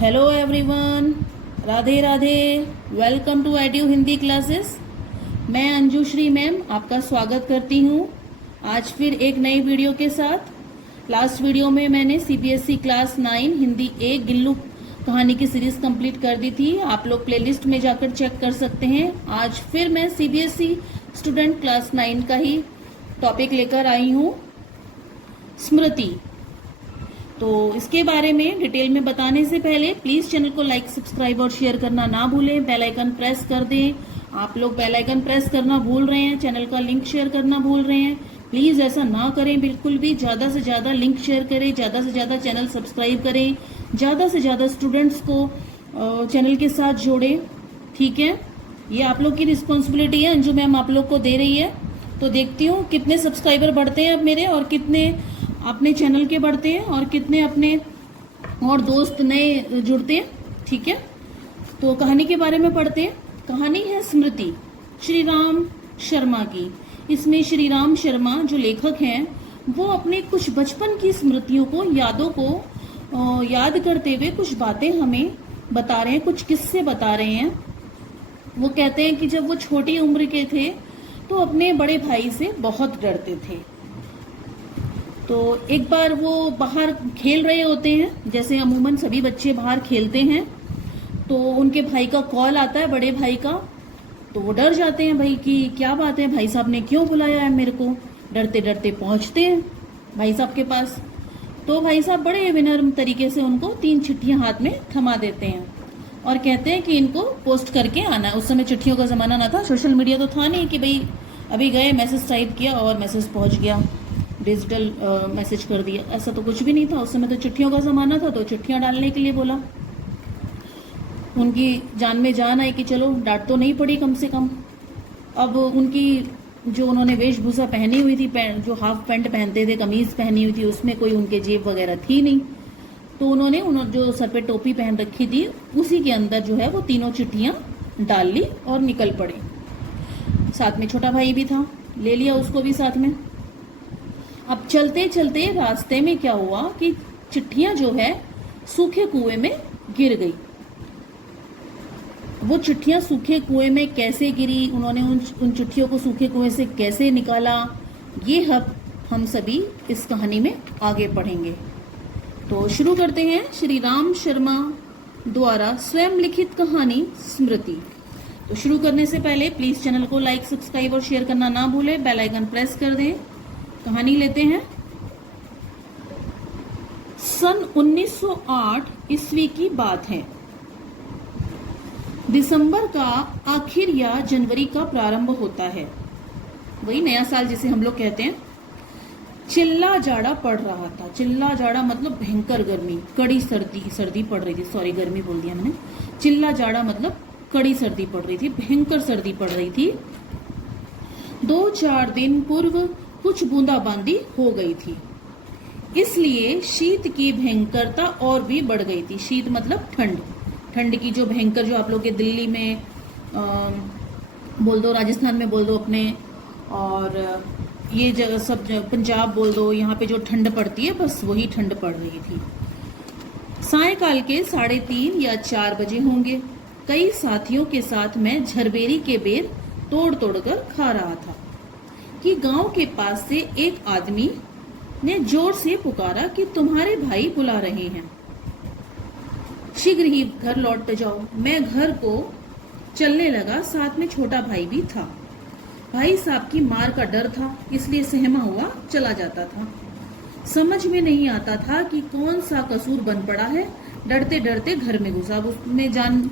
Hello everyone, Radhe Radhe. Welcome to Edu Hindi classes. मैं Anjushree ma'am आपका स्वागत करती हूँ आज फिर एक नई वीडियो के साथ। लास्ट वीडियो में मैंने सीबीएसई क्लास 9 हिंदी 1 गिल्लू कहानी की सीरीज कंप्लीट कर दी थी। आप लोग प्लेलिस्ट में जाकर चेक कर सकते हैं। आज फिर मैं सीबीएसई स्टूडेंट क्लास 9 का ही टॉपिक लेकर आई हूँ, स्मृति। तो इसके बारे में डिटेल में बताने से पहले प्लीज चैनल को लाइक, सब्सक्राइब और शेयर करना ना भूलें। बेल आइकन प्रेस कर दें। आप लोग बेल आइकन प्रेस करना भूल रहे हैं, चैनल का लिंक शेयर करना भूल रहे हैं। प्लीज ऐसा ना करें बिल्कुल भी। ज्यादा से ज्यादा लिंक शेयर करें, ज्यादा से ज्यादा चैनल सब्सक्राइब करें, ज्यादा से ज्यादा स्टूडेंट्स को चैनल के साथ जोड़ें। ठीक है, ये आप लोग की रिस्पॉन्सिबिलिटी है जो मैम आप लोग को दे रही है। तो देखती हूँ कितने सब्सक्राइबर बढ़ते हैं अब मेरे, और कितने अपने चैनल के बढ़ते हैं, और कितने अपने और दोस्त नए जुड़ते हैं। ठीक है, तो कहानी के बारे में पढ़ते हैं। कहानी है स्मृति, श्री राम शर्मा की। इसमें श्री राम शर्मा जो लेखक हैं वो अपने कुछ बचपन की स्मृतियों को, यादों को याद करते हुए कुछ बातें हमें बता रहे हैं, कुछ किस्से बता रहे हैं। वो कहते हैं कि जब वो छोटी उम्र के थे तो अपने बड़े भाई से बहुत डरते थे। तो एक बार वो बाहर खेल रहे होते हैं, जैसे अमूमन सभी बच्चे बाहर खेलते हैं, तो उनके भाई का कॉल आता है, बड़े भाई का। तो वो डर जाते हैं भाई कि क्या बात है, भाई साहब ने क्यों बुलाया है मेरे को। डरते डरते पहुंचते हैं भाई साहब के पास। तो भाई साहब बड़े विनम्र तरीके से उनको 3 चिट्ठियां हाथ में थमा देते हैं और कहते हैं कि इनको पोस्ट करके आना है। उस समय चिट्ठियों का ज़माना ना था, सोशल मीडिया तो था नहीं कि भाई अभी गए मैसेज टाइप किया और मैसेज पहुंच गया, डिजिटल मैसेज कर दिया, ऐसा तो कुछ भी नहीं था। उस समय तो चिट्ठियों का ज़माना था, तो चिट्ठियां डालने के लिए बोला। उनकी जान में जान आई कि चलो डांट तो नहीं पड़ी कम से कम। अब उनकी जो उन्होंने वेशभूषा पहनी हुई थी, जो हाफ पैंट पहनते थे, कमीज पहनी हुई थी, उसमें कोई उनके जेब वगैरह थी नहीं। तो उन्होंने जो सर पे टोपी पहन रखी थी उसी के अंदर जो है वो तीनों चिट्ठियां डाल ली और निकल पड़े। साथ में छोटा भाई भी था, ले लिया उसको भी साथ में। अब चलते चलते रास्ते में क्या हुआ कि चिट्ठियां जो है सूखे कुएं में गिर गई। वो चिट्ठियां सूखे कुएं में कैसे गिरी, उन्होंने उन चिट्ठियों को सूखे कुएं से कैसे निकाला, ये हम सभी इस कहानी में आगे पढ़ेंगे। तो शुरू करते हैं श्री राम शर्मा द्वारा स्वयं लिखित कहानी स्मृति। तो शुरू करने से पहले प्लीज चैनल को लाइक, सब्सक्राइब और शेयर करना ना भूलें। बेल आइकन प्रेस कर दें। कहानी लेते हैं। सन 1908 ईस्वी की बात है। दिसंबर का आखिर या जनवरी का प्रारंभ होता है, वही नया साल जिसे हम लोग कहते हैं। चिल्ला जाड़ा पड़ रहा था। चिल्ला जाड़ा मतलब भयंकर गर्मी, कड़ी सर्दी पड़ रही थी। सॉरी, गर्मी बोल दिया मैंने। चिल्ला जाड़ा मतलब कड़ी सर्दी पड़ रही थी, भयंकर सर्दी पड़ रही थी। 2-4 दिन पूर्व कुछ बूंदाबांदी हो गई थी, इसलिए शीत की भयंकरता और भी बढ़ गई थी। शीत मतलब ठंड की जो भयंकर, जो आप लोग के दिल्ली में बोल दो, राजस्थान में बोल दो अपने, और ये जगह सब पंजाब बोल दो, यहाँ पे जो ठंड पड़ती है बस वही ठंड पड़ रही थी। सायकाल के 3:30 या 4 बजे होंगे। कई साथियों के साथ मैं झरबेरी के बेर तोड़ तोड़ कर खा रहा था कि गांव के पास से एक आदमी ने जोर से पुकारा कि तुम्हारे भाई बुला रहे हैं, शीघ्र ही घर लौट जाओ। मैं घर को चलने लगा, साथ में छोटा भाई भी था। भाई साहब की मार का डर था, इसलिए सहमा हुआ चला जाता था। समझ में नहीं आता था कि कौन सा कसूर बन पड़ा है। डरते डरते घर में घुसा। उसमें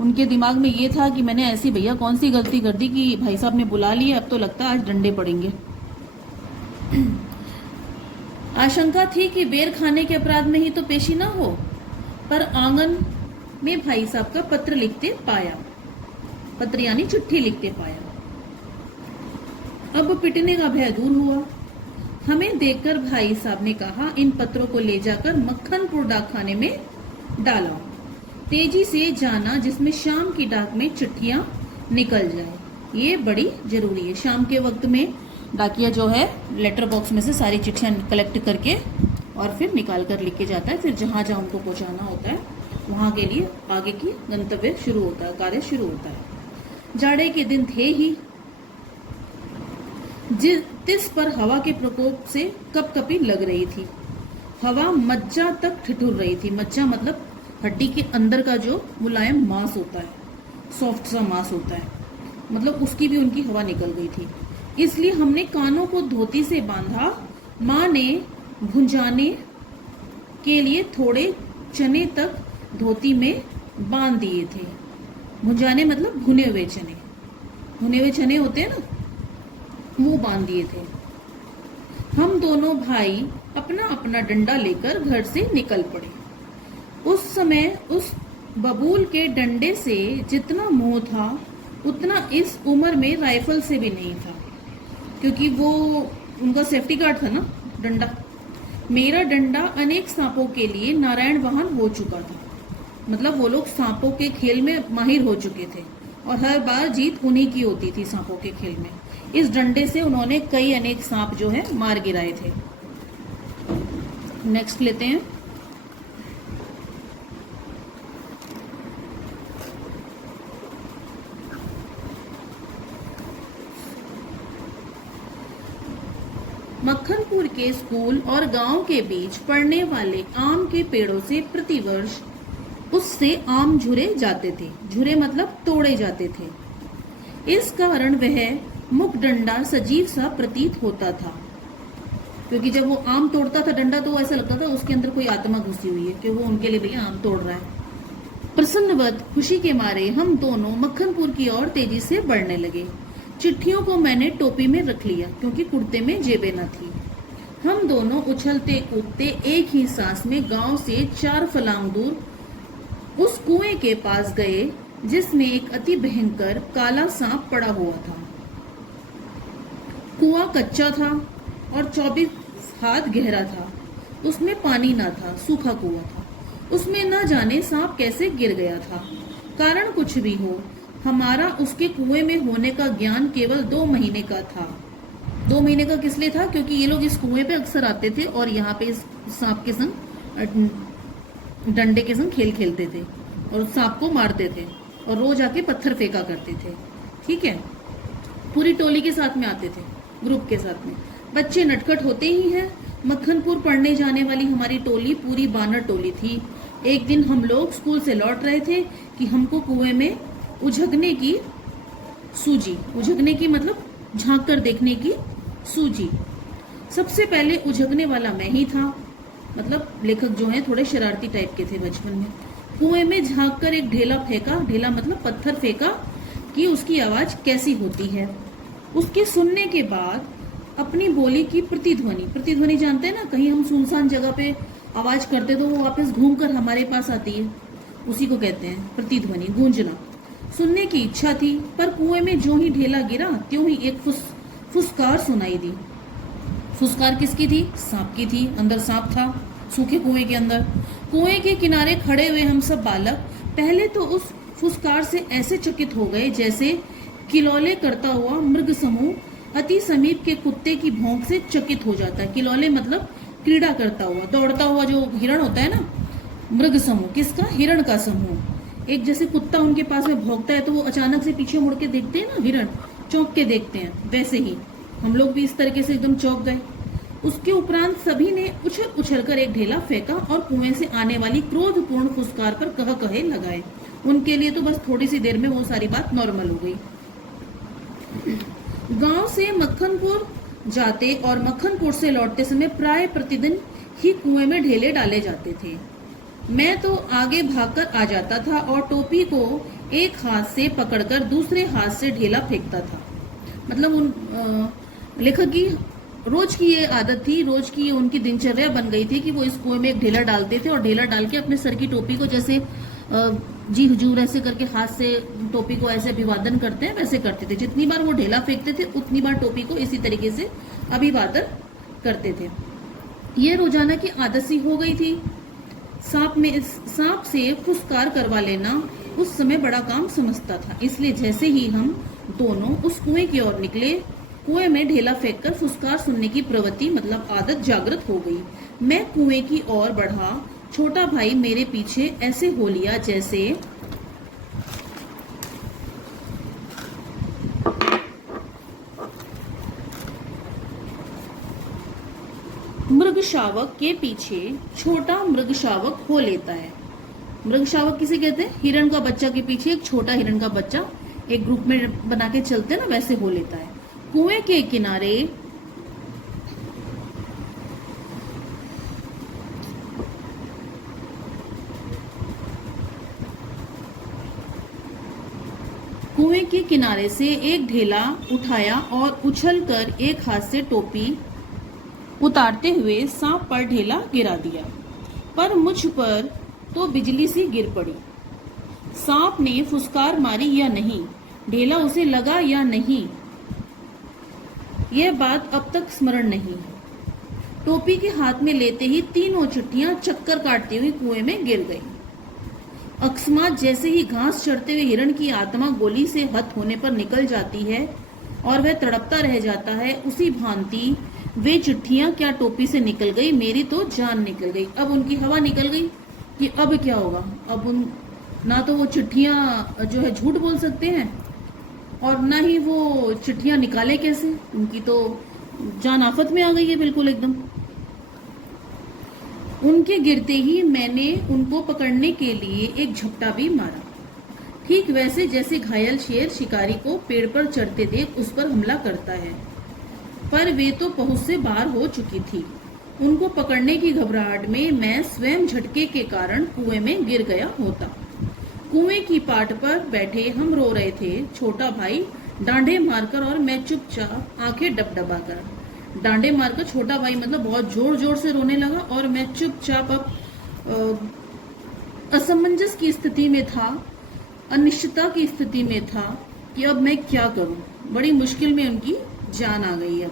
उनके दिमाग में ये था कि मैंने ऐसी भैया कौन सी गलती कर दी कि भाई साहब ने बुला लिया, अब तो लगता है आज डंडे पड़ेंगे। आशंका थी कि बेर खाने के अपराध में ही तो पेशी ना हो, पर आंगन में भाई साहब का पत्र लिखते पाया। पत्र यानी चिट्ठी लिखते पाया। अब पिटने का भय दूर हुआ। हमें देखकर भाई साहब ने कहा, इन पत्रों को ले जाकर मक्खनपुर डाकखाने में डाला। तेजी से जाना जिसमें शाम की डाक में चिट्ठियां निकल जाए, ये बड़ी जरूरी है। शाम के वक्त में डाकिया जो है लेटर बॉक्स में से सारी चिट्ठियां कलेक्ट करके और फिर निकाल कर लिख के जाता है, फिर जहां जहां उनको पहुंचाना होता है वहां के लिए आगे की गंतव्य शुरू होता है, कार्य शुरू होता है। जाड़े के दिन थे ही जिस पर हवा के प्रकोप से कपकपी लग रही थी। हवा मज्जा तक ठिठुर रही थी। मज्जा मतलब हड्डी के अंदर का जो मुलायम मांस होता है, सॉफ्ट सा मांस होता है, मतलब उसकी भी उनकी हवा निकल गई थी। इसलिए हमने कानों को धोती से बांधा। माँ ने भुंजाने के लिए थोड़े चने तक धोती में बांध दिए थे। भुंजाने मतलब भुने हुए चने, भुने हुए चने होते हैं ना, वो बांध दिए थे। हम दोनों भाई अपना अपना डंडा लेकर घर से निकल पड़े। उस समय उस बबूल के डंडे से जितना मोह था उतना इस उम्र में राइफल से भी नहीं था, क्योंकि वो उनका सेफ्टी गार्ड था ना डंडा। मेरा डंडा अनेक सांपों के लिए नारायण वाहन हो चुका था। मतलब वो लोग सांपों के खेल में माहिर हो चुके थे और हर बार जीत उन्हीं की होती थी सांपों के खेल में। इस डंडे से उन्होंने कई अनेक सांप जो है मार गिराए थे। नेक्स्ट लेते हैं। मक्खनपुर के स्कूल और गांव के बीच पड़ने वाले आम के पेड़ों से प्रतिवर्ष उससे आम झुरे जाते थे। झुरे मतलब तोड़े जाते थे। इस कारण वह मुखडंडा सजीव सा प्रतीत होता था, क्योंकि जब वो आम तोड़ता था डंडा तो ऐसा लगता था उसके अंदर कोई आत्मा घुसी हुई है कि वो उनके लिए भैया आम तोड़ रहा है। प्रसन्नवत खुशी के मारे हम दोनों मक्खनपुर की ओर तेजी से बढ़ने लगे। चिट्ठियों को मैंने टोपी में रख लिया क्योंकि कुर्ते में जेबें न थी। हम दोनों उछलते कूदते एक ही सांस में गांव से 4 फलांग दूर उस कुएं के पास गए जिसमें एक अति भयंकर काला सांप पड़ा हुआ था। कुआं कच्चा था और 24 हाथ गहरा था। उसमें पानी न था, सूखा कुआं था। उसमें न जाने सांप कैसे गिर गया था। कारण कुछ भी हो, हमारा उसके कुएं में होने का ज्ञान केवल 2 महीने का था। 2 महीने का किस लिए था? क्योंकि ये लोग इस कुएं पे अक्सर आते थे और यहाँ पे इस सांप के संग, डंडे के संग खेल खेलते थे और सांप को मारते थे और रोज आके पत्थर फेंका करते थे। ठीक है, पूरी टोली के साथ में आते थे, ग्रुप के साथ में। बच्चे नटखट होते ही हैं। मक्खनपुर पढ़ने जाने वाली हमारी टोली पूरी बानर टोली थी। एक दिन हम लोग स्कूल से लौट रहे थे कि हमको कुएं में उझकने की सूझी। उझकने की मतलब झांक कर देखने की सूझी। सबसे पहले उझकने वाला मैं ही था। मतलब लेखक जो हैं थोड़े शरारती टाइप के थे बचपन में। कुएं में झांक कर एक ढेला फेंका, ढेला मतलब पत्थर फेंका कि उसकी आवाज कैसी होती है। उसके सुनने के बाद अपनी बोली की प्रतिध्वनि, प्रतिध्वनि जानते हैं ना, कहीं हम सुनसान जगह पे आवाज करते तो वो वापस घूमकर हमारे पास आती है, उसी को कहते हैं प्रतिध्वनि, गूंजना। सुनने की इच्छा थी, पर कुएं में जो ही ढेला गिरा त्यों ही एक फुसकार सुनाई दी। फुसकार किसकी थी? सांप की थी। अंदर सांप था, सूखे कुएं के अंदर। कुएं के किनारे खड़े हुए हम सब बालक पहले तो उस फुसकार से ऐसे चकित हो गए जैसे किलौले करता हुआ मृग समूह अति समीप के कुत्ते की भौंक से चकित हो जाता है। किलौले मतलब क्रीड़ा करता हुआ, दौड़ता हुआ जो हिरण होता है ना, मृग समूह। किसका? हिरण का समूह। एक जैसे कुत्ता उनके पास में भौंकता है तो वो अचानक से पीछे मुड़ के देखते हैं ना, हिरण चौंक के देखते हैं, वैसे ही हम लोग भी इस तरीके से एकदम चौंक गए। उसके उपरांत सभी ने उछल उछल कर एक ढेला फेंका और कुएं से आने वाली क्रोधपूर्ण फुसकार पर कह कहे लगाए। उनके लिए तो बस थोड़ी सी देर में वो सारी बात नॉर्मल हो गई। गांव से मक्खनपुर जाते और मक्खनपुर से लौटते समय प्राय प्रतिदिन ही कुएं में ढेले डाले जाते थे। मैं तो आगे भागकर आ जाता था और टोपी को एक हाथ से पकड़कर दूसरे हाथ से ढेला फेंकता था। मतलब उन लेखक की रोज की ये आदत थी, रोज की उनकी दिनचर्या बन गई थी कि वो इस कुएं में एक ढेला डालते थे और ढेला डाल के अपने सर की टोपी को जैसे जी हुजूर ऐसे करके हाथ से टोपी को ऐसे अभिवादन करते हैं वैसे करते थे। जितनी बार वो ढेला फेंकते थे उतनी बार टोपी को इसी तरीके से अभिवादन करते थे। ये रोजाना की आदत सी हो गई थी। सांप से फुसकार करवा लेना उस समय बड़ा काम समझता था। इसलिए जैसे ही हम दोनों उस कुएं की ओर निकले, कुएं में ढेला फेंककर फुसकार सुनने की प्रवृत्ति मतलब आदत जागृत हो गई। मैं कुएं की ओर बढ़ा छोटा भाई मेरे पीछे ऐसे हो लिया जैसे मृगशावक के पीछे छोटा मृगशावक हो लेता है। मृगशावक किसे कहते हैं? हिरण का बच्चा के पीछे एक छोटा हिरण का बच्चा एक ग्रुप में बना के चलते हैं ना, वैसे हो लेता है। कुएं के किनारे कुएं के किनारे से एक ढेला उठाया और उछलकर एक हाथ से टोपी उतारते हुए सांप पर ढेला गिरा दिया, पर मुझ पर तो बिजली सी गिर पड़ी। सांप ने फुसकार मारी या नहीं, ढेला उसे लगा या नहीं, यह बात अब तक स्मरण नहीं है। टोपी के हाथ में लेते ही तीनों चिट्ठियां चक्कर काटती हुई कुएं में गिर गईं। अकस्मात जैसे ही घास चढ़ते हुए हिरण की आत्मा गोली से हत होने पर निकल जाती है और वह तड़पता रह जाता है, उसी भांति वे चिट्ठियां क्या टोपी से निकल गई, मेरी तो जान निकल गई। अब उनकी हवा निकल गई कि अब क्या होगा। अब उन ना तो वो चिट्ठियां जो है झूठ बोल सकते हैं और ना ही वो चिट्ठियां निकाले कैसे, उनकी तो जान आफत में आ गई है बिल्कुल एकदम। उनके गिरते ही मैंने उनको पकड़ने के लिए एक झपटा भी मारा, ठीक वैसे जैसे घायल शेर शिकारी को पेड़ पर चढ़ते देख उस पर हमला करता है। पर वे तो पहुंच से बाहर हो चुकी थी। उनको पकड़ने की घबराहट में मैं स्वयं झटके के कारण कुएं में गिर गया होता। कुएं की पाट पर बैठे हम रो रहे थे, छोटा भाई डांडे मारकर और मैं चुपचाप आंखें डबडबाकर। डांडे मारकर छोटा भाई मतलब बहुत जोर जोर से रोने लगा और मैं चुपचाप अब असमंजस की स्थिति में था, अनिश्चितता की स्थिति में था कि अब मैं क्या करूं। बड़ी मुश्किल में उनकी जान आ गई है।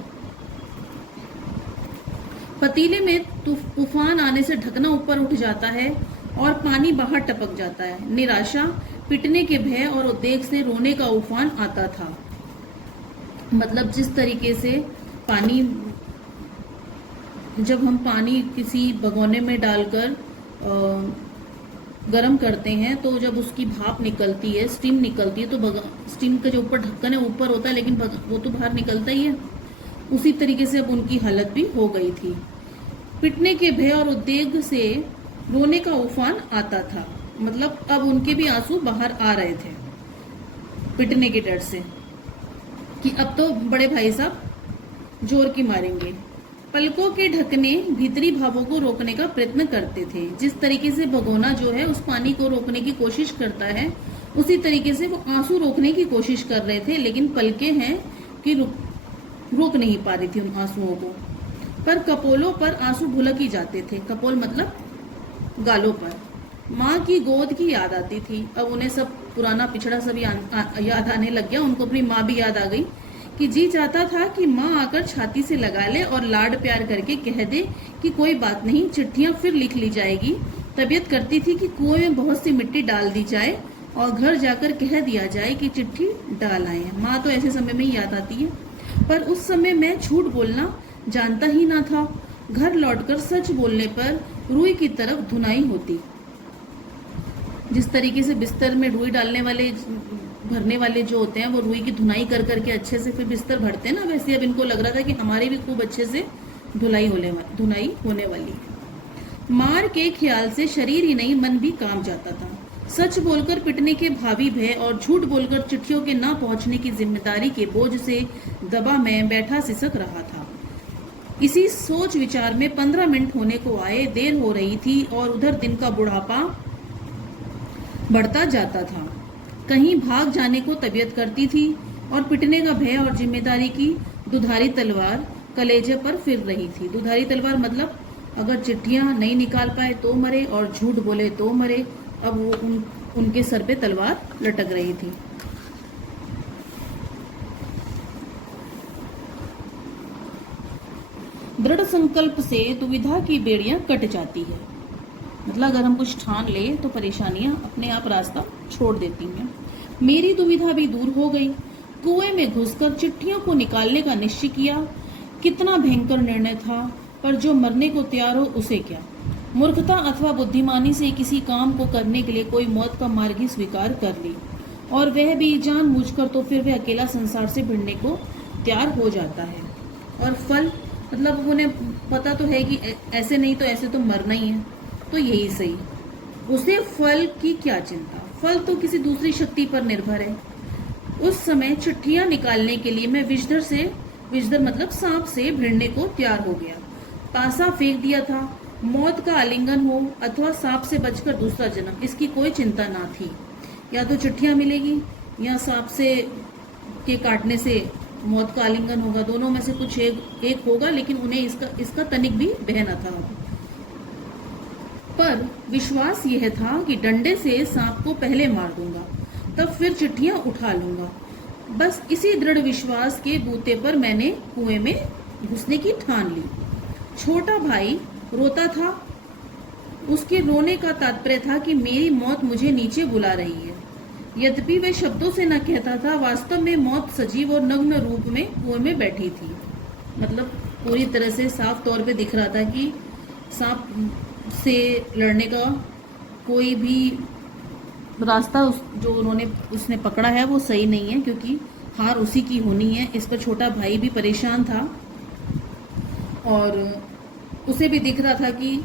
पतीले में तूफान आने से ढकना ऊपर उठ जाता है और पानी बाहर टपक जाता है। निराशा, पिटने के भय और उद्वेग से रोने का उफान आता था। मतलब जिस तरीके से पानी, जब हम पानी किसी भगोने में डालकर गरम करते हैं तो जब उसकी भाप निकलती है, स्टीम निकलती है, तो स्टीम का जो ऊपर ढक्कन है ऊपर होता है लेकिन वो तो बाहर निकलता ही है। उसी तरीके से अब उनकी हालत भी हो गई थी। पिटने के भय और उद्वेग से रोने का उफान आता था। मतलब अब उनके भी आंसू बाहर आ रहे थे पिटने के डर से कि अब तो बड़े भाई साहब जोर की मारेंगे। पलकों के ढकने भीतरी भावों को रोकने का प्रयत्न करते थे। जिस तरीके से भगोना जो है उस पानी को रोकने की कोशिश करता है, उसी तरीके से वो आंसू रोकने की कोशिश कर रहे थे, लेकिन पलकें हैं कि रोक नहीं पा रही थी उन आंसुओं को। पर कपोलों पर आंसू भुलक ही जाते थे। कपोल मतलब गालों पर। माँ की गोद की याद आती थी। अब उन्हें सब पुराना पिछड़ा सब याद आने लग गया। उनको अपनी माँ भी याद आ गई कि जी चाहता था कि माँ आकर छाती से लगा ले और लाड प्यार करके कह दे कि कोई बात नहीं, चिट्ठियां फिर लिख ली जाएगी। तबीयत करती थी कि कुएं में बहुत सी मिट्टी डाल दी जाए और घर जाकर कह दिया जाए कि चिट्ठी डाल आए हैं। माँ तो ऐसे समय में ही याद आती है। पर उस समय मैं झूठ बोलना जानता ही ना था। घर लौटकर सच बोलने पर रुई की तरफ धुनाई होती। जिस तरीके से बिस्तर में रुई डालने वाले भरने वाले जो होते हैं वो रुई की धुनाई कर करके अच्छे से फिर बिस्तर भरते हैं ना, वैसे अब इनको लग रहा था कि हमारे भी खूब अच्छे से धुनाई होने वाली है। मार के ख्याल से शरीर ही नहीं मन भी काम जाता था। सच बोलकर पिटने के भावी भय और झूठ बोलकर चिट्ठियों के ना पहुंचने की जिम्मेदारी के बोझ से दबा मैं बैठा सिसक रहा था। इसी सोच विचार में 15 मिनट होने को आए। देर हो रही थी और उधर दिन का बुढ़ापा बढ़ता जाता था। कहीं भाग जाने को तबीयत करती थी और पिटने का भय और जिम्मेदारी की दुधारी तलवार कलेजे पर फिर रही थी। दुधारी तलवार मतलब अगर चिट्ठियां नहीं निकाल पाए तो मरे और झूठ बोले तो मरे। अब वो उनके सर पे तलवार लटक रही थी। दृढ़ संकल्प से दुविधा की बेड़ियां कट जाती है। मतलब अगर हम कुछ ठान ले तो परेशानियां अपने आप रास्ता छोड़ देती हैं। मेरी दुविधा भी दूर हो गई। कुएं में घुसकर चिट्ठियों को निकालने का निश्चय किया। कितना भयंकर निर्णय था, पर जो मरने को तैयार हो उसे क्या। मूर्खता अथवा बुद्धिमानी से किसी काम को करने के लिए कोई मौत का मार्ग ही स्वीकार कर ली, और वह भी जानबूझकर, तो फिर वह अकेला संसार से भिड़ने को तैयार हो जाता है। और फल मतलब उन्हें पता तो है कि ऐसे नहीं तो ऐसे तो मरना ही है, तो यही सही। उसे फल की क्या चिंता, फल तो किसी दूसरी शक्ति पर निर्भर है। उस समय चिट्ठियां निकालने के लिए मैं विषधर मतलब सांप से भिड़ने को तैयार हो गया। पासा फेंक दिया था। मौत का आलिंगन हो अथवा सांप से बचकर दूसरा जन्म, इसकी कोई चिंता ना थी। या तो चिट्ठियां मिलेगी या सांप से के काटने से मौत का आलिंगन होगा, दोनों में से कुछ एक होगा, लेकिन उन्हें इसका तनिक भी भय न था। पर विश्वास यह था कि डंडे से सांप को पहले मार दूंगा, तब फिर चिट्ठियां उठा लूंगा। बस इसी दृढ़ विश्वास के बूते पर मैंने कुएं में घुसने की ठान ली। छोटा भाई रोता था। उसके रोने का तात्पर्य था कि मेरी मौत मुझे नीचे बुला रही है। यद्यपि वह शब्दों से न कहता था, वास्तव में मौत सजीव और नग्न रूप में कुएं में बैठी थी। मतलब पूरी तरह से साफ तौर पे दिख रहा था कि सांप से लड़ने का कोई भी रास्ता जो उसने पकड़ा है वो सही नहीं है, क्योंकि हार उसी की होनी है। इस पर छोटा भाई भी परेशान था और उसे भी दिख रहा था कि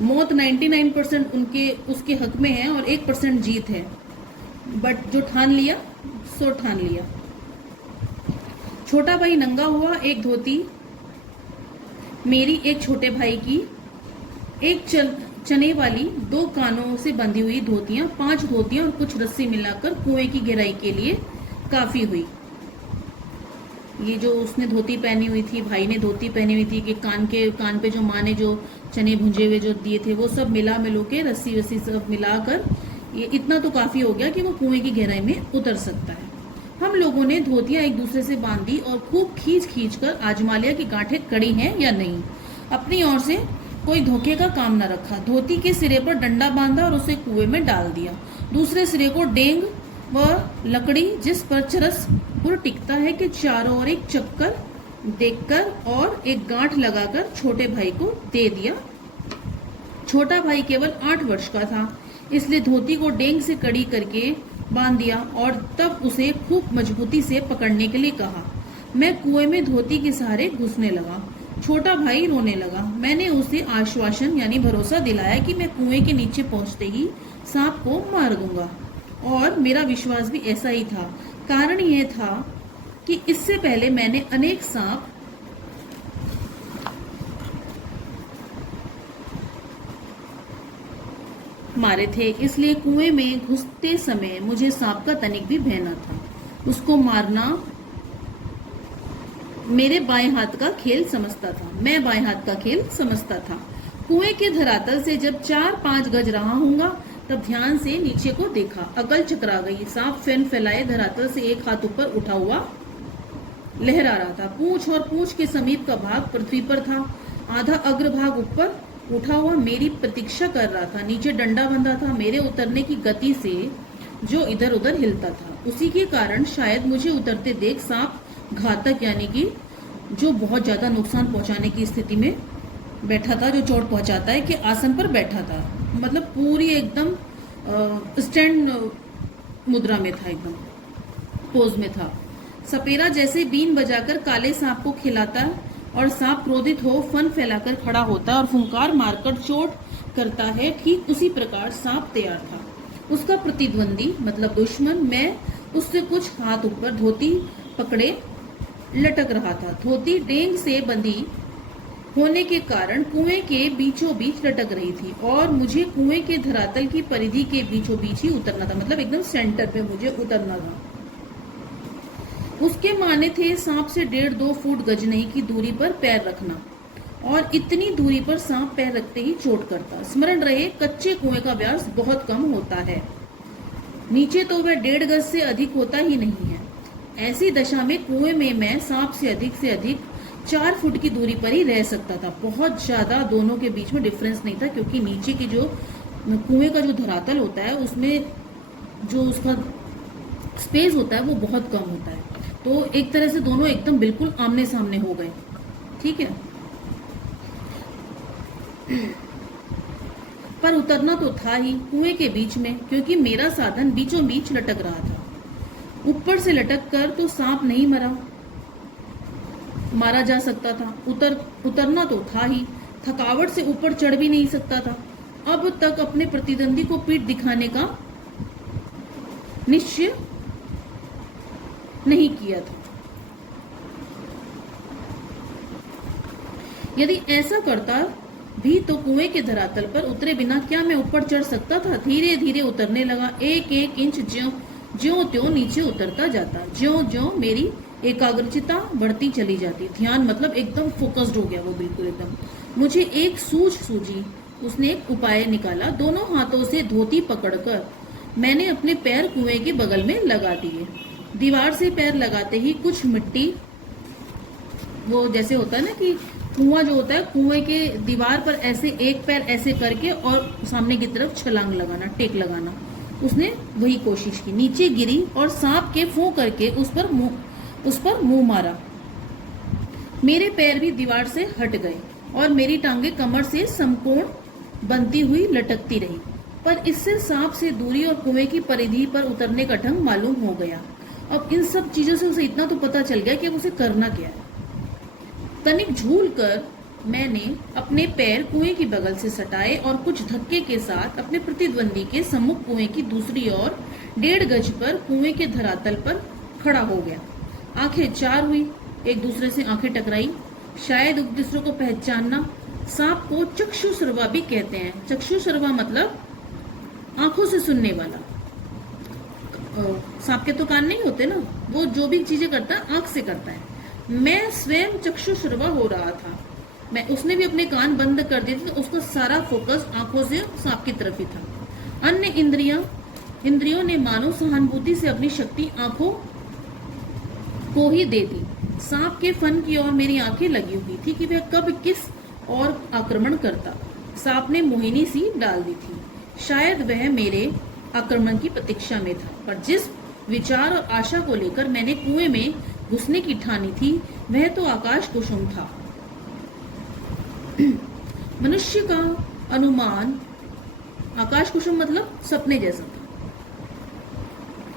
मौत 99% उसके हक में है और 1% जीत है। बट जो ठान लिया सो ठान लिया। छोटा भाई नंगा हुआ, एक धोती मेरी, एक छोटे भाई की, एक चने वाली 2 कानों से बंधी हुई धोतियां, 5 धोतियां और कुछ रस्सी मिलाकर कुएं की गहराई के लिए काफी हुई। ये जो उसने धोती पहनी हुई थी, भाई ने धोती पहनी हुई थी कि कान पे जो माँ ने जो चने भुंजे हुए जो दिए थे वो सब मिलो के रस्सी वस्सी सब मिलाकर ये इतना तो काफी हो गया कि वो कुएं की गहराई में उतर सकता है। हम लोगों ने धोतियां एक दूसरे से बांधी और खूब खींच कर आजमा लिया कि गांठें कड़ी हैं या नहीं। अपनी ओर से कोई धोखे का काम न रखा। धोती के सिरे पर डंडा बांधा और उसे कुएं में डाल दिया। दूसरे सिरे को डेंग व लकड़ी जिस पर चरस पुर टिकता है के चारों ओर एक चक्कर देखकर और एक गांठ लगाकर छोटे भाई को दे दिया। छोटा भाई केवल 8 वर्ष का था, इसलिए धोती को डेंग से कड़ी करके बांध दिया और तब उसे खूब मजबूती से पकड़ने के लिए कहा। मैं कुएं में धोती के सहारे घुसने लगा। छोटा भाई रोने लगा। मैंने उसे आश्वासन यानी भरोसा दिलाया कि मैं कुएं के नीचे पहुंचते ही सांप को मार दूंगा, और मेरा विश्वास भी ऐसा ही था। कारण यह था कि इससे पहले मैंने अनेक सांप मारे थे, इसलिए कुएं में घुसते समय मुझे सांप का तनिक भी भय न था। उसको मारना मेरे बाएं हाथ का खेल समझता था। मैं बाएं हाथ का खेल समझता था। कुएं के धरातल से जब 4-5 गज रहा हूँगा तब ध्यान से नीचे को देखा। अकल चकरा गई। सांप फैन फैलाए धरातल से एक हाथ ऊपर उठा हुआ लहरा रहा था। पूंछ और पूंछ के समीप का भाग पृथ्वी पर था। आधा अग्रभाग ऊपर उठा हुआ मेरी प्रतीक्षा कर रहा था। नीचे डंडा बंधा था। मेरे उतरने की गति से जो इधर उधर हिलता था, उसी के कारण शायद मुझे उतरते देख सांप घातक यानी कि जो बहुत ज्यादा नुकसान पहुंचाने की स्थिति में बैठा था, जो चोट पहुंचाता है, कि आसन पर बैठा था। मतलब पूरी एकदम स्टैंड मुद्रा में था, एकदम पोज में था। सपेरा जैसे बीन बजाकर काले सांप को खिलाता और सांप क्रोधित हो फन फैलाकर खड़ा होता है और फुंकार मारकर चोट करता है, ठीक उसी प्रकार सांप तैयार था। उसका प्रतिद्वंदी मतलब दुश्मन मैं उससे कुछ हाथ ऊपर धोती पकड़े लटक रहा था। धोती डेंग से बंधी होने के कारण कुएं के बीचों बीच लटक रही थी और मुझे कुएं के धरातल की परिधि के बीचों बीच ही उतरना था। मतलब एकदम सेंटर पे मुझे उतरना था। उसके माने थे सांप से 1.5-2 फुट गजनई की दूरी पर पैर रखना, और इतनी दूरी पर सांप पैर रखते ही चोट करता। स्मरण रहे, कच्चे कुएं का व्यास बहुत कम होता है, नीचे तो वह 1.5 गज से अधिक होता ही नहीं है। ऐसी दशा में कुएं में मैं सांप से अधिक 4 फुट की दूरी पर ही रह सकता था। बहुत ज्यादा दोनों के बीच में डिफरेंस नहीं था, क्योंकि नीचे की जो कुएं का जो धरातल होता है उसमें जो उसका स्पेस होता है वो बहुत कम होता है। तो एक तरह से दोनों एकदम बिल्कुल आमने सामने हो गए। ठीक है। पर उतरना तो था ही कुएं के बीच में, क्योंकि मेरा साधन बीचों बीच लटक रहा था। ऊपर से लटक कर तो सांप नहीं मारा जा सकता था। उतरना तो था ही, थकावट से ऊपर चढ़ भी नहीं सकता था। अब तक अपने प्रतिद्वंदी को पीठ दिखाने का निश्चय नहीं किया था। यदि ऐसा करता भी तो कुएं के धरातल पर उतरे बिना क्या मैं ऊपर चढ़ सकता था? धीरे धीरे उतरने लगा, एक एक इंच ज्यों त्यों नीचे उतरता जाता, ज्यों ज्यों मेरी एकाग्रचिता बढ़ती चली जाती। ध्यान मतलब एकदम फोकस्ड हो गया वो, बिल्कुल एकदम। मुझे एक सूझी। उसने एक उपाय निकाला। दोनों हाथों से धोती पकड़कर मैंने अपने पैर कुएं के बगल में लगा दिए। दीवार से पैर लगाते ही कुछ मिट्टी, वो जैसे होता है ना कि कुआं जो होता है, कुएं के दीवार पर ऐसे एक पैर ऐसे करके और सामने की तरफ छलांग लगाना, टेक लगाना। उसने वही कोशिश की। नीचे गिरी और सांप के फूं करके उस पर मुंह मारा। मेरे पैर भी दीवार से हट गए और मेरी टांगे कमर से समकोण बनती हुई लटकती रही। पर इससे सांप से दूरी और कुएं की परिधि पर उतरने का ढंग मालूम हो गया। अब इन सब चीजों से उसे इतना तो पता चल गया कि अब उसे करना क्या है। तनिक झूल कर मैंने अपने पैर कुएं की बगल से सटाए और कुछ धक्के के साथ अपने प्रतिद्वंदी के सम्मुख कुएं की दूसरी ओर 1.5 गज पर कुएं के धरातल पर खड़ा हो गया। आंखें चार हुई, एक दूसरे से आंखें टकराई। शायद एक दूसरे को पहचानना। सांप को चक्षुश्रवा भी कहते हैं। चक्षुश्रवा मतलब आंखों से सुनने वाला। सांप के तो कान नहीं होते ना, वो जो भी चीजें करता है आंख से करता है। मैं स्वयं चक्षुश्रवा हो रहा था। उसने भी अपने कान बंद कर दिए थे, तो उसका सारा फोकस आंखों से सांप की तरफ ही था। अन्य इंद्रियों ने मानो सहानुभूति से अपनी शक्ति आंखों को ही दे दी। सांप के फन की ओर मेरी आंखें लगी हुई थी कि वह कब किस और आक्रमण करता। सांप ने मोहिनी सी डाल दी थी। शायद वह मेरे आक्रमण की प्रतीक्षा में था, पर जिस विचार और आशा को लेकर मैंने कुएं में घुसने की ठानी थी, वह तो आकाश कुसुम था। मनुष्य का अनुमान, आकाश कुसुम मतलब सपने जैसा था।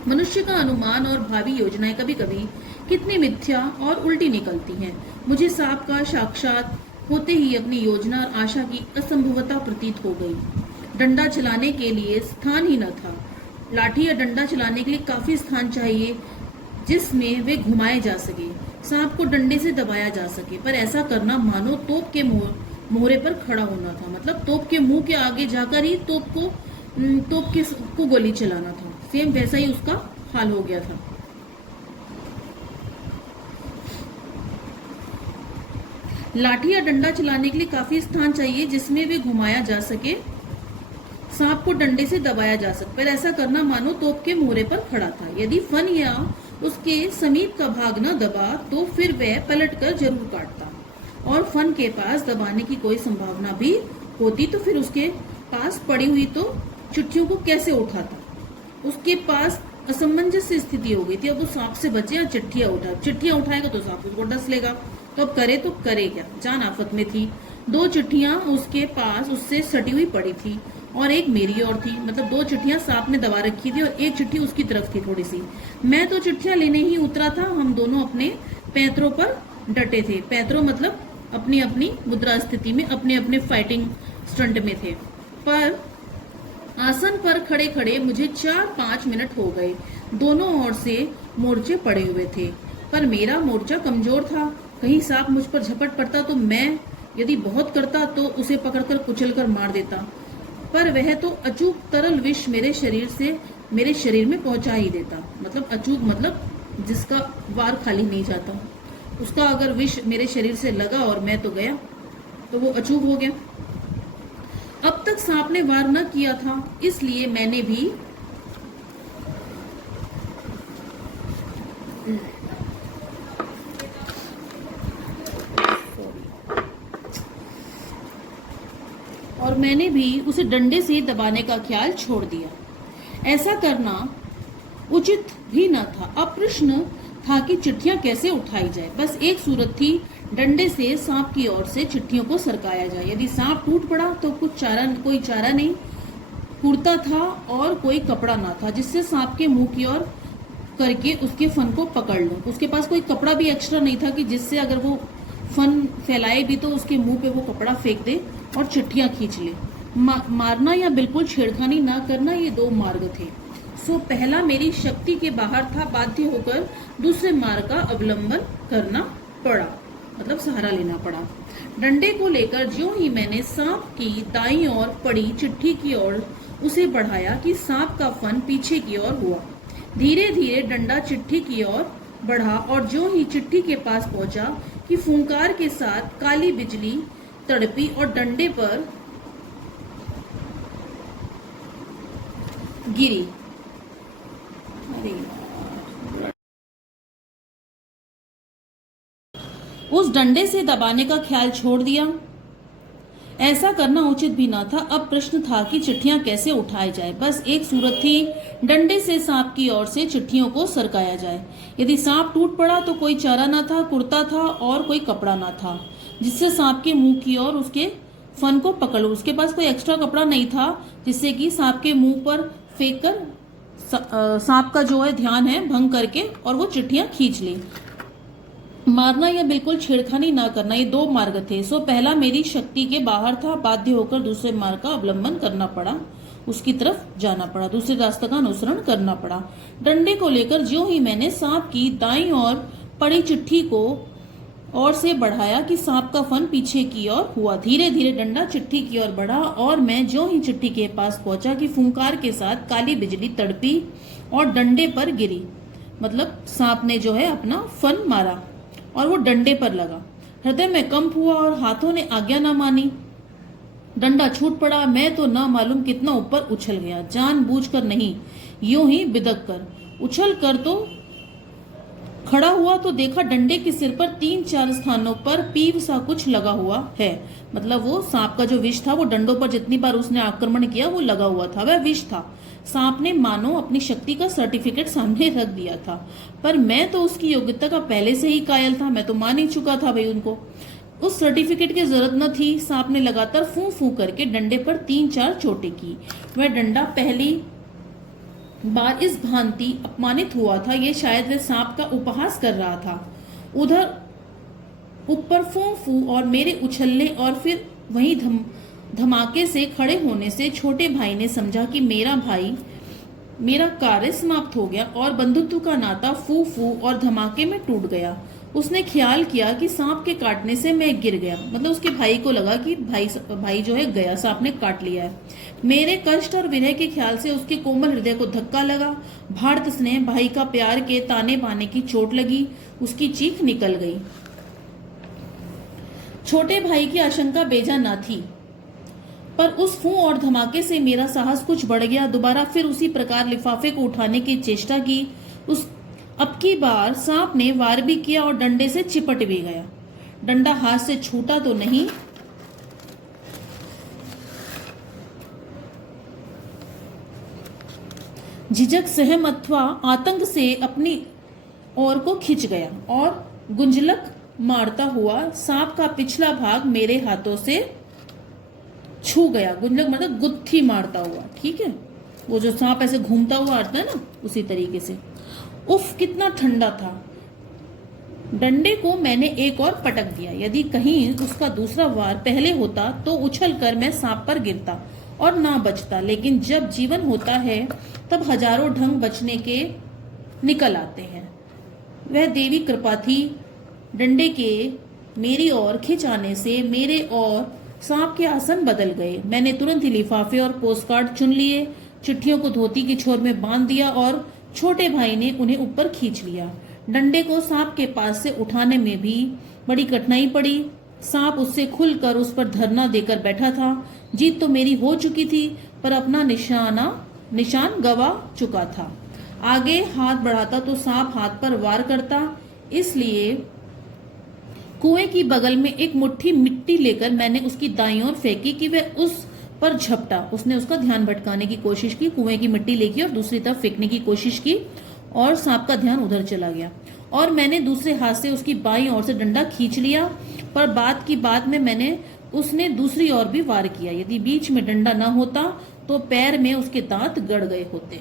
मनुष्य का अनुमान और भावी योजनाएं कभी कभी कितनी मिथ्या और उल्टी निकलती हैं। मुझे सांप का साक्षात होते ही अपनी योजना और आशा की असंभवता प्रतीत हो गई। डंडा चलाने के लिए स्थान ही न था। लाठी या डंडा चलाने के लिए काफी स्थान चाहिए जिसमें वे घुमाए जा सके, सांप को डंडे से दबाया जा सके। पर ऐसा करना मानो तोप के मोहरे पर खड़ा होना था। मतलब तोप के मुंह के आगे जाकर ही तोप को गोली चलाना था। सेम वैसा ही उसका हाल हो गया था। लाठी या डंडा चलाने के लिए काफी स्थान चाहिए जिसमें वे घुमाया जा सके, सांप को डंडे से दबाया जा सके। पर ऐसा करना मानो तोप के मोहरे पर खड़ा था। यदि फन या उसके समीप का भाग न दबा तो फिर वह पलटकर जरूर काटता, और फन के पास दबाने की कोई संभावना भी होती तो फिर उसके पास पड़ी हुई तो चिट्ठियों को कैसे उठाता। उसके पास असमंजस स्थिति हो गई थी। अब वो सांप से बचे या चिट्ठियां उठाएगा तो सांप उसको डस लेगा। तो अब करे तो करे क्या, जान आफत में थी। 2 चिट्ठियां उसके पास उससे सटी हुई पड़ी थी और एक मेरी और थी। मतलब 2 चिट्ठियां सांप ने दबा रखी थी और एक चिट्ठी उसकी तरफ थी थोड़ी सी। मैं तो चिट्ठियां लेने ही उतरा था। हम दोनों अपने पैंतरों पर डटे थे। पैंतरों मतलब अपनी अपनी मुद्रा स्थिति में, अपने अपने फाइटिंग स्टंट में थे। पर आसन पर खड़े खड़े मुझे 4-5 मिनट हो गए। दोनों ओर से मोर्चे पड़े हुए थे, पर मेरा मोर्चा कमजोर था। कहीं सांप मुझ पर झपट पड़ता तो मैं यदि बहुत करता तो उसे पकड़कर कुचलकर मार देता। पर वह तो अचूक तरल विष मेरे शरीर में पहुंचा ही देता। मतलब अचूक मतलब जिसका वार खाली नहीं जाता, उसका अगर विष मेरे शरीर से लगा और मैं तो गया तो वो अचूक हो गया। अब तक सांप ने वार न किया था, इसलिए मैंने भी उसे डंडे से दबाने का ख्याल छोड़ दिया। ऐसा करना उचित भी न था। अब प्रश्न था कि चिट्ठियां कैसे उठाई जाए। बस एक सूरत थी, डंडे से सांप की ओर से चिट्ठियों को सरकाया जाए। यदि सांप टूट पड़ा तो कोई चारा नहीं, कुर्ता था और कोई कपड़ा ना था जिससे सांप के मुंह की ओर करके उसके फन को पकड़ लो। उसके पास कोई कपड़ा भी एक्स्ट्रा नहीं था कि जिससे अगर वो फन फैलाए भी तो उसके मुंह पे वो कपड़ा फेंक दे और चिट्ठियां खींच ले। मारना या बिल्कुल छेड़खानी ना करना, ये दो मार्ग थे। सो पहला मेरी शक्ति के बाहर था, बाध्य होकर दूसरे मार्ग का अवलंबन करना पड़ा, मतलब सहारा लेना पड़ा। डंडे को लेकर ज्यों ही मैंने सांप की दाईं ओर पड़ी चिट्ठी की ओर उसे बढ़ाया कि सांप का फन पीछे की ओर हुआ। धीरे धीरे डंडा चिट्ठी की ओर बढ़ा और ज्यों ही चिट्ठी के पास पहुंचा कि फुंकार के साथ काली बिजली तड़पी और डंडे पर गिरी। अरे उस डंडे से दबाने का ख्याल छोड़ दिया। ऐसा करना उचित भी ना था। अब प्रश्न था कि चिट्ठियां कैसे उठाई जाए। बस एक सूरत थी, डंडे से सांप की ओर से चिट्ठियों को सरकाया जाए। यदि सांप टूट पड़ा तो कोई चारा ना था, कुर्ता था और कोई कपड़ा ना था जिससे सांप के मुंह की ओर उसके फन को पकड़ लो। उसके पास कोई एक्स्ट्रा कपड़ा नहीं था जिससे कि सांप के मुंह पर फेंक कर सांप का जो है ध्यान है भंग करके और वो चिट्ठियां खींच ले। मारना या बिल्कुल छेड़खानी ना करना, ये दो मार्ग थे। सो पहला मेरी शक्ति के बाहर था, बाध्य होकर दूसरे मार्ग का अवलंबन करना पड़ा, उसकी तरफ जाना पड़ा, दूसरे रास्ते का अनुसरण करना पड़ा। डंडे को लेकर ज्यों ही मैंने सांप की दाईं ओर पड़ी चिट्ठी को और से बढ़ाया कि सांप का फन पीछे की ओर हुआ। धीरे धीरे डंडा चिट्ठी की ओर बढ़ा और मैं ज्यों ही चिट्ठी के पास पहुंचा कि फुंकार के साथ काली बिजली तड़पी और डंडे पर गिरी। मतलब सांप ने जो है अपना फन मारा और वो डंडे पर लगा। हृदय में कंप हुआ और हाथों ने आज्ञा न मानी। डंडा छूट पड़ा। मैं तो ना मालूम कितना ऊपर उछल गया, जानबूझकर नहीं, यूं ही बिदक कर। उछल कर तो खड़ा हुआ तो देखा डंडे के सिर पर 3-4 स्थानों पर पीव सा कुछ लगा हुआ है। मतलब वो सांप का जो विष था वो डंडों पर जितनी बार उसने आक्रमण किया वो लगा हुआ था, वह विष था। सांप ने मानो अपनी शक्ति का सर्टिफिकेट सामने रख दिया था, पर मैं तो उसकी योग्यता का पहले से ही कायल था। मैं तो मान ही चुका था भाई उनको, उस सर्टिफिकेट की जरूरत न थी। सांप ने लगातार फू फू करके डंडे पर 3-4 चोटें की। वह डंडा पहली बार इस भांति अपमानित हुआ था, ये शायद वह सांप का उपहास कर रहा था। उधर ऊपर फू फू और मेरे उछलने और फिर वहीं धमाके से खड़े होने से छोटे भाई ने समझा कि मेरा कार्य समाप्त हो गया और बंधुत्व का नाता फू फू और धमाके में टूट गया। उसने ख्याल किया कि सांप के काटने से मैं गिर गया। मतलब उसके भाई को लगा कि भाई जो है गया, सांप ने काट लिया है। मेरे कष्ट और विरह के ख्याल से उसके कोमल हृदय को धक्का लगा। भार्त स्नेह, भाई का प्यार के ताने बाने की चोट लगी, उसकी चीख निकल गई। छोटे भाई की आशंका बेजा न थी, पर उस फू और धमाके से मेरा साहस कुछ बढ़ गया। दोबारा फिर उसी प्रकार लिफाफे को उठाने की चेष्टा की। अब की बार सांप ने वार भी किया और डंडे से चिपट भी गया। डंडा हाथ से छूटा तो नहीं, झिझक, सहम अथवा आतंक से अपनी ओर को खिंच गया और गुंजलक मारता हुआ सांप का पिछला भाग मेरे हाथों से छू गया। गुंजलक मतलब गुत्थी मारता हुआ, ठीक है, वो जो सांप ऐसे घूमता हुआ आता है ना, उसी तरीके से। उफ, कितना ठंडा था। डंडे को मैंने एक और पटक दिया। यदि कहीं उसका दूसरा वार पहले होता तो उछलकर मैं सांप पर गिरता और ना बचता, लेकिन जब जीवन होता है तब हजारों ढंग बचने के निकल आते हैं। वह देवी कृपा थी। डंडे के मेरी ओर खिंच आने से मेरे और सांप के आसन बदल गए। मैंने तुरंत ही लिफाफे और पोस्टकार्ड चुन लिए, चिट्ठियों को धोती की छोर में बांध दिया और छोटे भाई ने उन्हें ऊपर खींच लिया। डंडे को सांप के पास से उठाने में भी बड़ी कठिनाई पड़ी। सांप उससे खुलकर उस पर धरना देकर बैठा था। जीत तो मेरी हो चुकी थी, पर अपना निशान गवा चुका था। आगे हाथ बढ़ाता तो सांप हाथ पर वार करता, इसलिए कुएं की बगल में एक मुट्ठी मिट्टी लेकर मैंने उसकी दाईं ओर फेंकी कि वह उस पर झपटा। उसने उसका ध्यान भटकाने की कोशिश की, कुएं की मिट्टी लेके और दूसरी तरफ फेंकने की कोशिश की और सांप का ध्यान उधर चला गया। और मैंने दूसरे हाथ से उसकी बाईं ओर से डंडा खींच लिया, पर बात की बात में मैंने उसने दूसरी ओर भी वार किया। यदि बीच में डंडा न होता तो पैर में उसके दांत गड़ गए होते।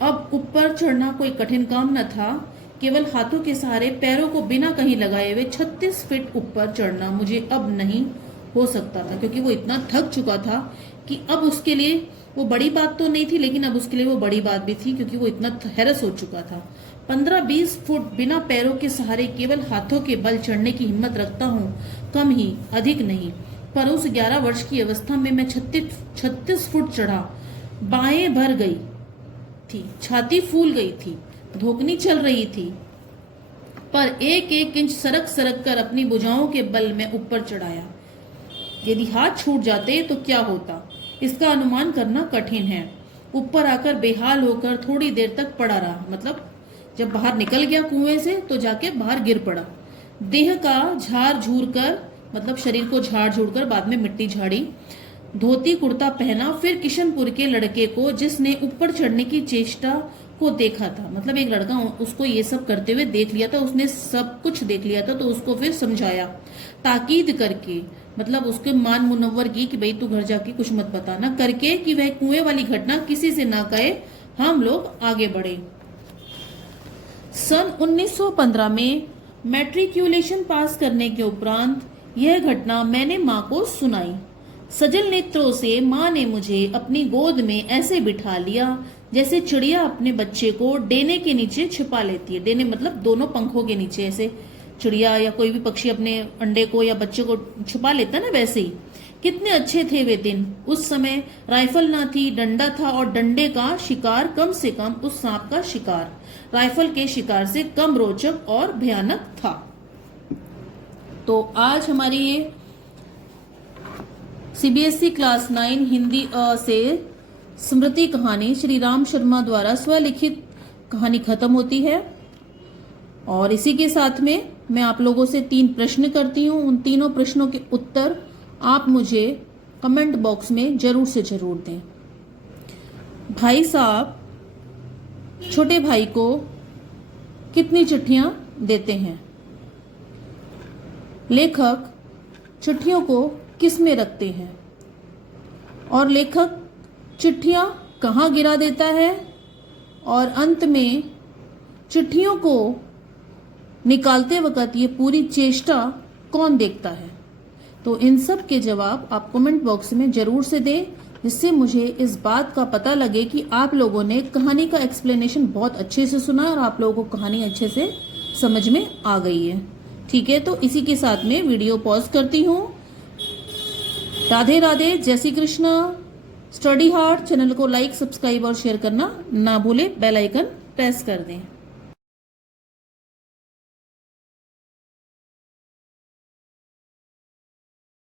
अब ऊपर चढ़ना कोई कठिन काम न था। केवल हाथों के सहारे पैरों को बिना कहीं लगाए हुए 36 फीट ऊपर चढ़ना मुझे अब नहीं हो सकता था, क्योंकि वो इतना थक चुका था कि अब उसके लिए वो बड़ी बात तो नहीं थी, लेकिन अब उसके लिए वो बड़ी बात भी थी, क्योंकि वो इतना हैरस हो चुका था। 15-20 फुट बिना पैरों के सहारे केवल हाथों के बल चढ़ने की हिम्मत रखता हूँ, कम ही, अधिक नहीं। पर उस 11 वर्ष की अवस्था में मैं 36 फुट चढ़ा। बाहें भर गई थी, छाती फूल गई थी, धोकनी चल रही थी, पर एक एक इंच सरक सरक कर अपनी भुजाओं के बल में ऊपर चढ़ाया। यदि हाथ छूट जाते तो क्या होता, इसका अनुमान करना कठिन है। ऊपर आकर बेहाल होकर थोड़ी देर तक पड़ा रहा, मतलब जब बाहर निकल गया कुएं से तो जाके बाहर गिर पड़ा। देह का झाड़ झूर कर, मतलब शरीर को झाड़ झूड़ कर, बाद में मिट्टी झाड़ी, धोती कुर्ता पहना। फिर किशनपुर के लड़के को, जिसने ऊपर चढ़ने की चेष्टा को देखा था, मतलब एक लड़का उसको ये सब करते हुए देख लिया था, उसने सब कुछ देख लिया था, तो उसको फिर समझाया ताकीद करके, मतलब उसके मान मुनव्वर की कि भाई तू घर जाके कुछ मत बताना करके, कि वह कुएं वाली घटना किसी से ना कहे, हम लोग आगे बढ़े। सन 1915 में मैट्रिक्यूलेशन पास करने के उपरांत यह घटना मैंने माँ को सुनाई। सजल नेत्रों से माँ ने मुझे अपनी गोद में ऐसे बिठा लिया जैसे चिड़िया अपने बच्चे को डेने के नीचे छिपा लेती है। डेने मतलब दोनों पंखों के नीचे, ऐसे चिड़िया या कोई भी पक्षी अपने अंडे को या बच्चे को छुपा लेता है ना, वैसे ही। कितने अच्छे थे वे दिन। उस समय राइफल ना थी, डंडा था, और डंडे का शिकार कम से कम उस सांप का शिकार राइफल के शिकार से कम रोचक और भयानक था। तो आज हमारी ये सीबीएसई क्लास 9 हिंदी से स्मृति कहानी श्री राम शर्मा द्वारा स्वलिखित कहानी खत्म होती है। और इसी के साथ में मैं आप लोगों से 3 प्रश्न करती हूँ। उन तीनों प्रश्नों के उत्तर आप मुझे कमेंट बॉक्स में जरूर से जरूर दें। भाई साहब छोटे भाई को कितनी चिट्ठियां देते हैं? लेखक चिट्ठियों को किस में रखते हैं? और लेखक चिट्ठियां कहाँ गिरा देता है? और अंत में चिट्ठियों को निकालते वक्त ये पूरी चेष्टा कौन देखता है? तो इन सब के जवाब आप कमेंट बॉक्स में जरूर से दें, जिससे मुझे इस बात का पता लगे कि आप लोगों ने कहानी का एक्सप्लेनेशन बहुत अच्छे से सुना और आप लोगों को कहानी अच्छे से समझ में आ गई है। ठीक है, तो इसी के साथ में वीडियो पॉज करती हूँ। राधे राधे, जय Shri Krishna. Study heart channel को लाइक, सब्सक्राइब और शेयर करना ना भूले, बेल आइकन प्रेस कर दें।